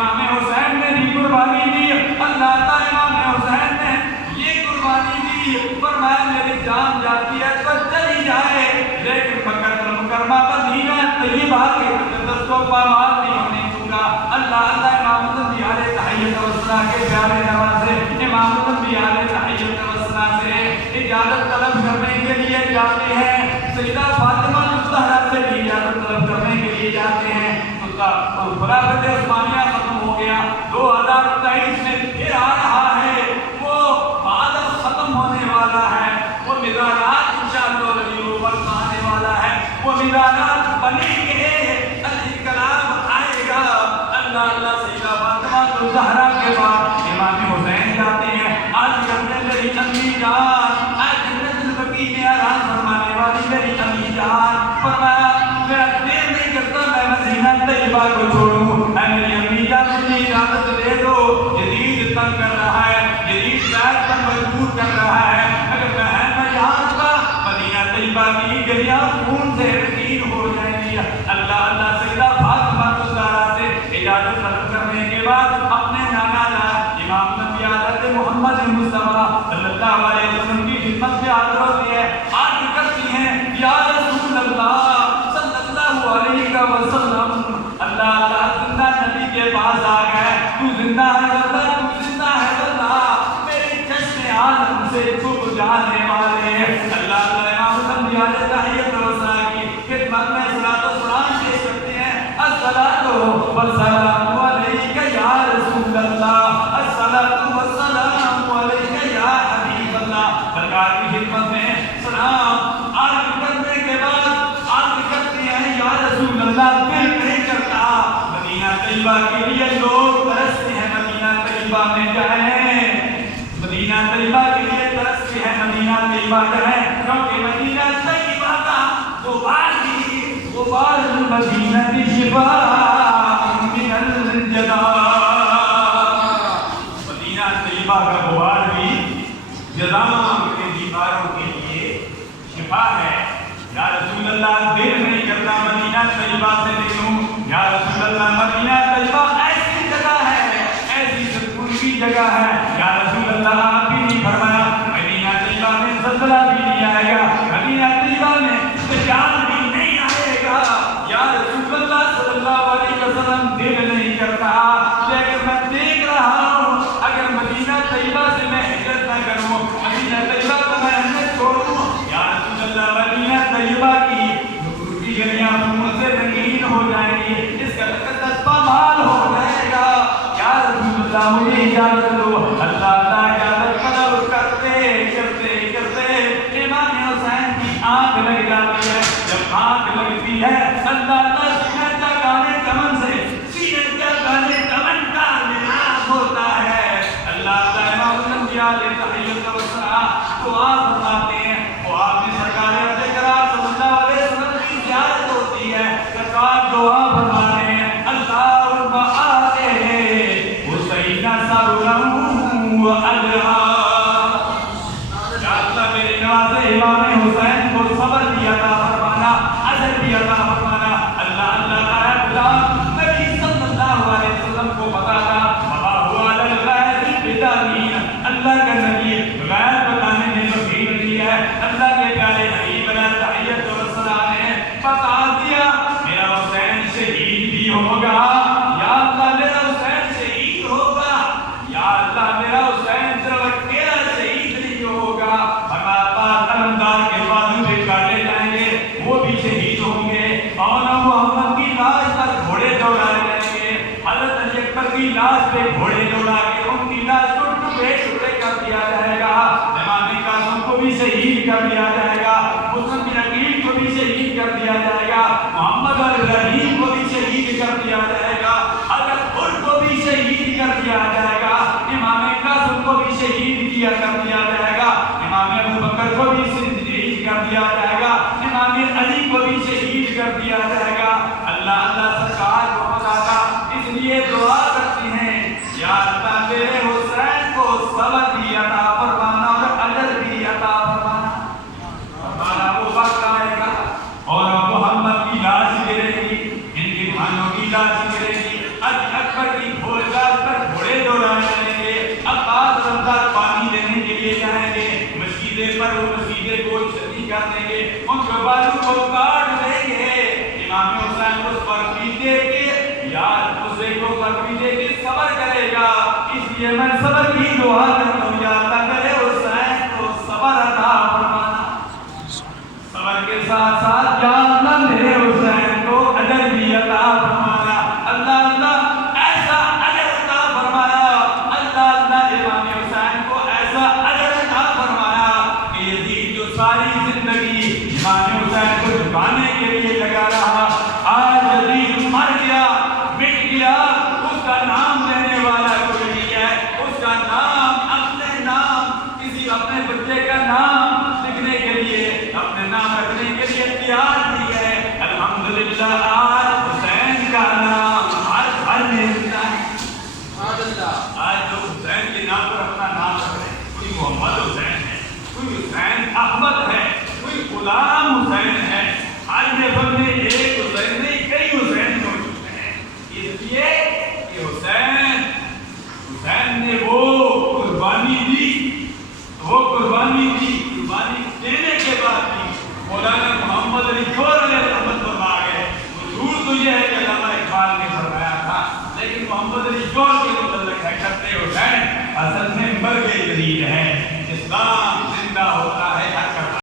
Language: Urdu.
امام حسین نے بھی قربانی دی، اللہ تعالیٰ امام حسین نے یہ قربانی دی، فرمایا میری جان جاتی ہے تو چلی جائے لیکن مکہ المکرمہ مدینہ طیبہ کے تقدس کو پامال نہیں ہونے دوں گا۔ اللہ اللہ امام الانبیاء علیہ تحیۃ والثناء کے پیارے نوازے امام الانبیاء علیہ تحیۃ والثناء سے اجازت طلب کرنے کے لیے جاتے ہیں، سیدہ فاطمہ الزہرا سے بھی اجازت طلب کرنے کے لیے جاتے ہیں۔ خلافت عثمانیہ ختم ہو گیا، 2023 میں پھر آ رہا ہے، وہ بادل ختم ہونے والا ہے، وہ مزارات انشاءاللہ ربیع الاول میں آنے والا ہے، وہ مزارات بنیں گے، الانقلاب آئے گا۔ اللہ اللہ سیدہ فاطمہ الزہرا کے بعد امام حسین جاتے ہیں، آج کرنے میری امی جان، آج جنت البقیع میں آرام فرمانے والی میری امی جان، فرمایا میرا دیر نہیں کرتا میں مدینہ طیبہ کو چھوڑوں، اے میری امی جان مجھے اجازت دے دو، یزید تنگ کر رہا ہے، یزید بیعت پر مجبور کر رہا ہے، اگر میں یہاں کا مدینہ طیبہ کی گلیاں خون سے رنگین ہو جائیں گی۔ اللہ اللہ سیدہ فاطمہ الزہرا سے اجازت طلب کرنے کے بعد اپنے نانا جان امام نبی حضرت محمد مصطفیٰ صلی اللہ علیہ وسلم کی خدمت میں حاضر ہوتی ہے، عرض کرتی ہیں یا رسول اللہ علیہ وسلم، اللہ اللہ زندہ نبی کے پاس آ گئے، تو زندہ ہے اللہ، تو زندہ ہے اللہ، میرے چشم آدم سے چھپ جانے والے، اللہ اللہ امام الانبیاء علیہ تحیۃ والثناء کی خدمت میں صلاۃ و سلام پیش کرتے ہیں، الصلاۃ والسلام علیک یا رسول اللہ، الصلاۃ والسلام علیک یا حبیب اللہ، سرکار کی خدمت میں سلام عرض کرنے کے بعد رسول اللہ دل نہیں کرتا، مدینہ طیبہ کے لیے لوگ ترستے ہیں مدینہ طیبہ میں جائیں، مدینہ طیبہ کے لیے ترستے ہیں مدینہ طیبہ جائیں، کیونکہ مدینہ طیبہ کا غبار المدینہ شفاء من الجزا، مدینہ طیبہ کا غبار بھی جزام کے بیماروں کے لیے شفا ہے۔ یا رسول اللہ دل نہیں کرتا مدینہ طیبہ سے نکلوں، یا رسول اللہ مدینہ طیبہ ایسی جگہ ہے، ایسی سکون کی جگہ ہے، یا رسول اللہ آپ بھی نہیں فرمایا مدینہ طیبہ میں زلزلہ بھی نہیں آئے گا، مدینہ طیبہ میں سجال بھی نہیں آئے گا، یا رسول اللہ صلی اللہ علیہ وسلم دل نہیں کرتا، لیکن میں دیکھ رہا ہوں اگر مدینہ طیبہ سے میں ہجرت نہ کروں، مدینہ طیبہ کو میں اہمیت چھوڑوں، یا رسول اللہ مدینہ طیبہ کی گلیاں خون سے رنگین ہو جائیں گی، اس کا تقدس پامال ہو جائے گا، یا رسول اللہ مجھے اجازت دو۔ اللہ اللہ اجازت طلب کرتے کرتے کرتے امام حسین کی آنکھ لگ جاتی ہے، جب آنکھ لگتی ہے اللہ اللہ سینہ کا گانے کمن سے سینہ کا گانے کمن کا ملاپ ہوتا ہے، اللہ اللہ امام الانبیاء علیہ تحیۃ والثناء دعا فرماتے ہیں، وہ آپ نے سرکار اقرار صلی اللہ علیہ وسلم کی زیارت ہوتی ہے، سرکار دعا فرماتے ہیں اللہم آتے حسین صبرا وعجرا، یا اللہ میرے نوازے امام حسین کو صبر بھی عطا فرمانا، اجر بھی عطا فرمانا۔ اللہ اللہ اے غلام نبی صلی اللہ علیہ وسلم کو پتا تھا وما هو علی الغیب بدلیل، اللہ کا نبی غیب بتانے میں وکیل نہیں ہے، اللہ کے پیارے حبیب علیہ تحیۃ والسلام نے بتا دیا میرا حسین شہید بھی ہوگا، یا اللہ میرا حسین شہید ہوگا، یا اللہ میرا حسین صرف اکیلا شہید نہیں ہوگا، ہمارا پاس علمدار کے بازو پہ کاٹے جائیں گے وہ بھی شہید ہوں گے، اور محمد کی لاش پر گھوڑے دوڑائے جائیں گے، حضرت علی اکبر کی لاش پہ گھوڑے دوڑا کے ان کی لاش کو ٹکڑے ٹکڑے کر دیا جائے گا، امام قاسم کو بھی شہید کر دیا جائے گا، مسلم بن عقیل کو بھی شہید کر دیا جائے گا، محمد الرحیم کو بھی شہید کر دیا جائے گا، حضرت خود کو بھی شہید کر دیا جائے گا، امام قاسم کو بھی شہید کیا کر دیا جائے گا، امام ابو بکر کو بھی شہید کر دیا جائے گا، امام علی کو بھی شہید کر دیا جائے گا۔ اللہ اللہ سرکار کو پتا تھا، اس لیے دعا کرتی ہیں یا اللہ میرے حسین کو صبر بھی عطا فرمانا اور اجر بھی عطا فرمانا، ہمارا وہ وقت آئے گا اور محمد کی لاش گرے گی، ان کے بھائیوں کی لاش گرے گی، علی اکبر کی لیے میں صبر کی دعا کرتا ہوں، یا اللہ کرے حسین کو صبر عطا فرمانا، صبر کے ساتھ ساتھ یا اللہ میرے حسین کو اجر بھی عطا فرمانا، اللہ اللہ ایسا اجر عطا فرمایا، اللہ اللہ امام حسین کو ایسا اجر عطا فرمایا کہ یزید جو ساری زندگی امام حسین کو جھکانے کے لیے لگا رہا، آج یزید مر گیا، مٹ گیا، اس کا نام لینے والا کوئی نہیں ہے، اس کا نام اپنے نام کسی اپنے بچے کا نام لکھنے کے لیے، اپنے نام رکھنے کے لیے تیار نہیں ہے۔ الحمدللہ آج حسین کا نام ہر گھر میں ملتا ہے، آج لوگ حسین کے نام پر اپنا نام رکھ رہے ہیں، کوئی محمد حسین ہے، کوئی حسین احمد ہے، کوئی غلام حسین ہے، ہر جگہ میں ایک حسین نہیں کئی حسین موجود ہیں، اس لیے کہ حسین نے وہ قربانی دی، قربانی دینے کے بعد بھی مولانا محمد علی جوہر علیہ رحمت فرما گئے۔ مشہور تو یہ ہے کہ علامہ اقبال نے فرمایا تھا، لیکن محمد علی جوہر کے متعلق ہے، کرتے حسین اصل میں